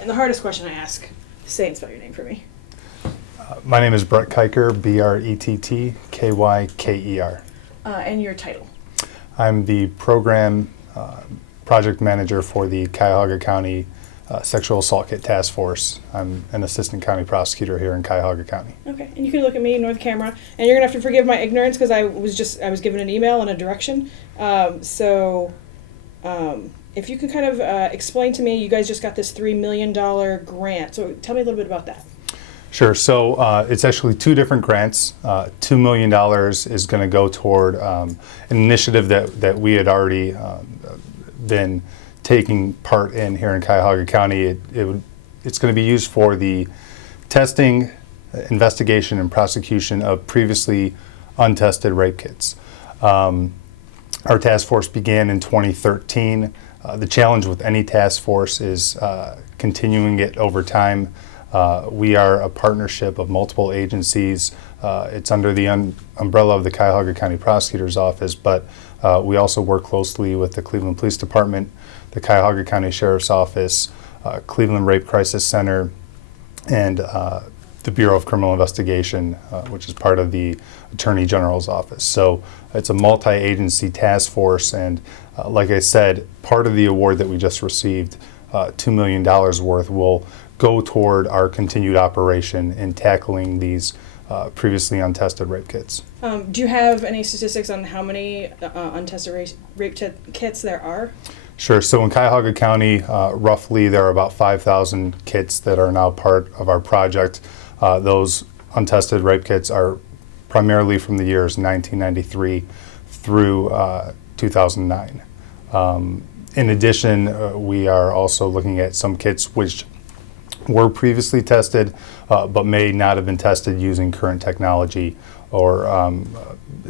And the hardest question I ask, say and spell your name for me. My name is Brett Kiker, Brettkyker. And your title? I'm the program project manager for the Cuyahoga County Sexual Assault Kit Task Force. I'm an assistant county prosecutor here in Cuyahoga County. Okay, and you can look at me, north camera, and you're gonna have to forgive my ignorance because I was given an email and a direction. If you could kind of explain to me, you guys just got this $3 million grant, so tell me a little bit about that. Sure. So it's actually two different grants. $2 million is going to go toward an initiative that we had already been taking part in here in Cuyahoga County. It's going to be used for the testing, investigation, and prosecution of previously untested rape kits. Our task force began in 2013. The challenge with any task force is continuing it over time. We are a partnership of multiple agencies. It's under the umbrella of the Cuyahoga County Prosecutor's Office, but we also work closely with the Cleveland Police Department, the Cuyahoga County Sheriff's Office, Cleveland Rape Crisis Center, and the Bureau of Criminal Investigation, which is part of the Attorney General's Office. So it's a multi-agency task force, and like I said, part of the award that we just received, $2 million worth, will go toward our continued operation in tackling these previously untested rape kits. Do you have any statistics on how many untested rape kits there are? Sure. So in Cuyahoga County, roughly there are about 5,000 kits that are now part of our project. Those untested rape kits are primarily from the years 1993 through 2009. In addition, we are also looking at some kits which were previously tested but may not have been tested using current technology or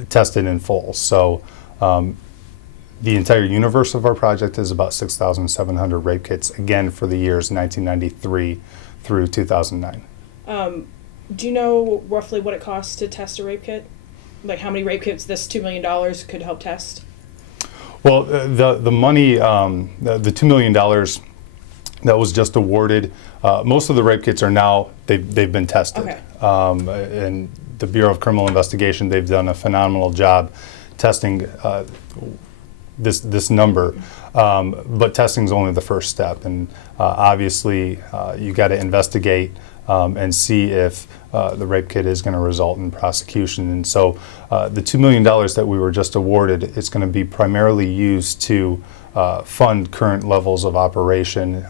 tested in full. So the entire universe of our project is about 6,700 rape kits, again for the years 1993 through 2009. Do you know roughly what it costs to test a rape kit? Like how many rape kits this $2 million could help test? Well, the money, the $2 million that was just awarded, most of the rape kits are now, they've been tested. Okay. And the Bureau of Criminal Investigation, they've done a phenomenal job testing this number. But testing is only the first step. And obviously, you got to investigate and see if the rape kit is going to result in prosecution. And so the $2 million that we were just awarded is going to be primarily used to fund current levels of operation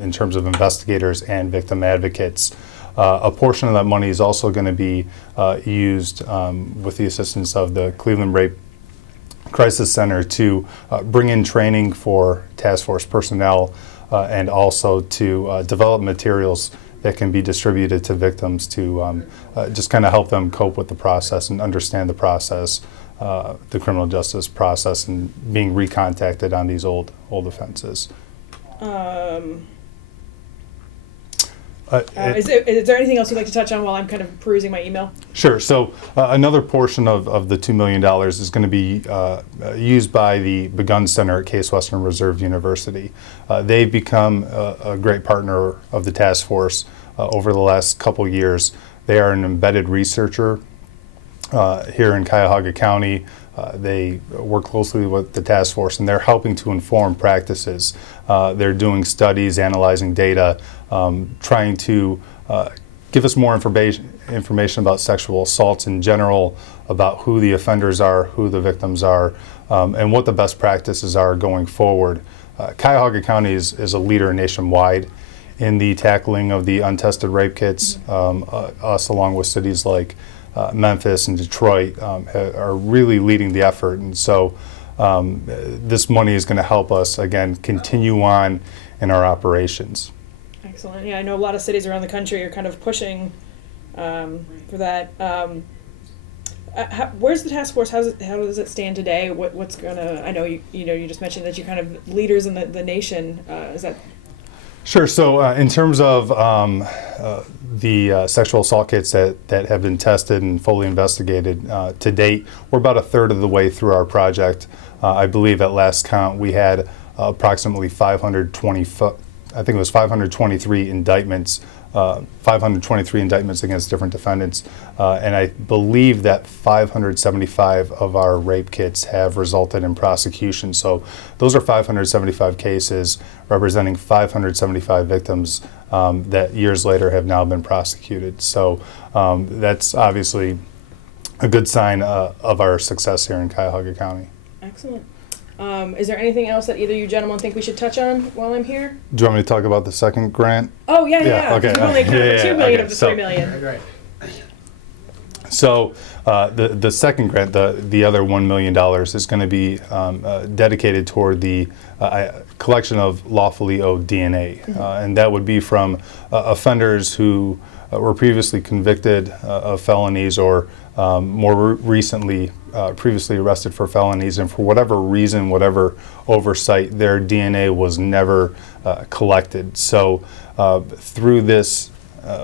in terms of investigators and victim advocates. A portion of that money is also going to be used with the assistance of the Cleveland Rape Crisis Center to bring in training for task force personnel and also to develop materials that can be distributed to victims to just kind of help them cope with the process and understand the process, the criminal justice process, and being recontacted on these old offenses. Is there anything else you'd like to touch on while I'm kind of perusing my email? Sure. So another portion of the $2 million is going to be used by the Begun Center at Case Western Reserve University. They've become a great partner of the task force over the last couple years. They are an embedded researcher here in Cuyahoga County. They work closely with the task force, and they're helping to inform practices. They're doing studies, analyzing data, trying to give us more information about sexual assaults in general, about who the offenders are, who the victims are, and what the best practices are going forward. Cuyahoga County is a leader nationwide in the tackling of the untested rape kits. Us, along with cities like Memphis and Detroit, are really leading the effort. And so this money is going to help us, again, continue on in our operations. Excellent. Yeah, I know a lot of cities around the country are kind of pushing for that. Where's the task force? How does it stand today? What's gonna? I know you just mentioned that you're kind of leaders in the nation. Is that? Sure. So in terms of the sexual assault kits that have been tested and fully investigated to date, we're about a third of the way through our project. I believe at last count we had approximately 525 I think it was 523 indictments, 523 indictments against different defendants, and I believe that 575 of our rape kits have resulted in prosecution. So those are 575 cases representing 575 victims that years later have now been prosecuted. So that's obviously a good sign of our success here in Cuyahoga County. Excellent. Is there anything else that either you gentlemen think we should touch on while I'm here? Do you want me to talk about the second grant? Oh, yeah. Okay. We've only accounted for $2 million of the So- $3 million. Right. So the second grant, the other $1 million, is going to be dedicated toward the collection of lawfully owed DNA, and that would be from offenders who were previously convicted of felonies or more recently previously arrested for felonies, and for whatever reason, whatever oversight, their DNA was never collected. So through this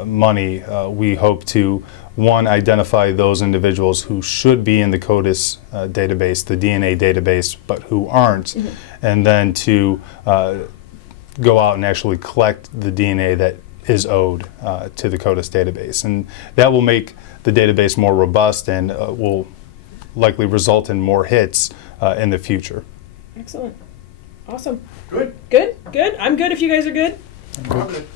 money, we hope to, one, identify those individuals who should be in the CODIS database, the DNA database, but who aren't, and then to go out and actually collect the DNA that is owed to the CODIS database. And that will make the database more robust and will likely result in more hits in the future. Excellent. Awesome. Good. Good? Good? I'm good if you guys are good. I'm good.